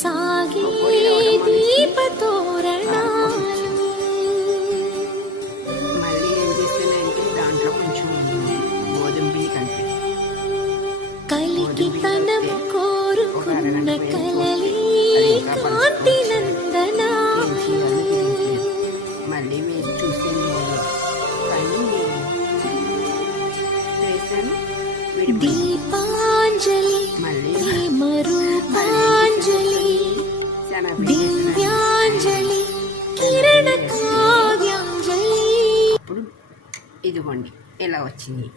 సాగే దీపతోరణాలు. మళ్ళీ ఏం చేస్తానంటే దాంట్లో కొంచెం గోధుమ పిండి కలిపి కలికి తనం కోరుకున్న కలలి కాంతి నందనా. మళ్ళీ వేసి చూసాను కానీ వేసాను దీపాంజలి మళ్ళీ మరూపాంజలి దివ్యాంజలి కిరణ కావ్యాంజలి. అప్పుడు ఇదిగోండి ఇలా వచ్చింది.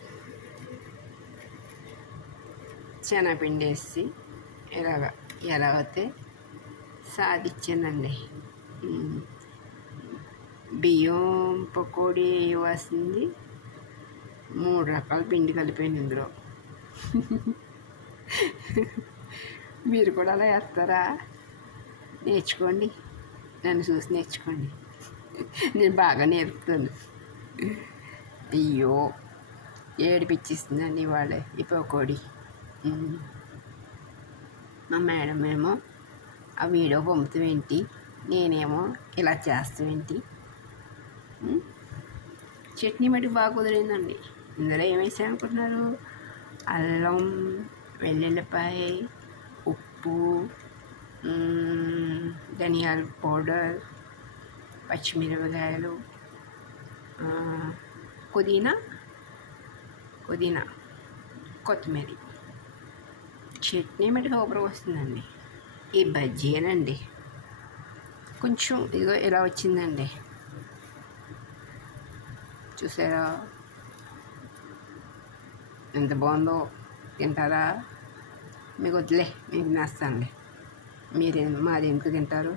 శనగపిండి వేసి ఎలాగైతే సాధించానండి. బియ్యం పకోడీ వస్తుంది. 3 రకాల పిండి కలిపాను ఇందులో. మీరు కూడా అలా వేస్తారా? నేర్చుకోండి, నన్ను చూసి నేర్చుకోండి. నేను బాగా నేర్పుతాను. అయ్యో ఏడిపిచ్చిస్తుందండి వాళ్ళే ఈ పకోడీ. మా మేడం ఏమో ఆ వీడియో పంపుతామేంటి, నేనేమో ఇలా చేస్తామేంటి. చట్నీ మట్టి బాగా కుదిరిందండి. ఇందులో ఏమేసాను అనుకుంటున్నారు? అల్లం, వెల్లుల్లిపాయ, ఉప్పు, ధనియాల పౌడర్, పచ్చిమిరపకాయలు, పుదీనా, కొత్తిమీర. చట్నీ మట్టి సూపర్గా వస్తుందండి. ఈ బజ్జీనండి కొంచెం ఇదిగో ఇలా వచ్చిందండి, చూసారా ఎంత బాగుందో. తింటారా? మీకు వద్దులే, మీకు నేస్తానులే. మాది ఎందుకు తింటారు?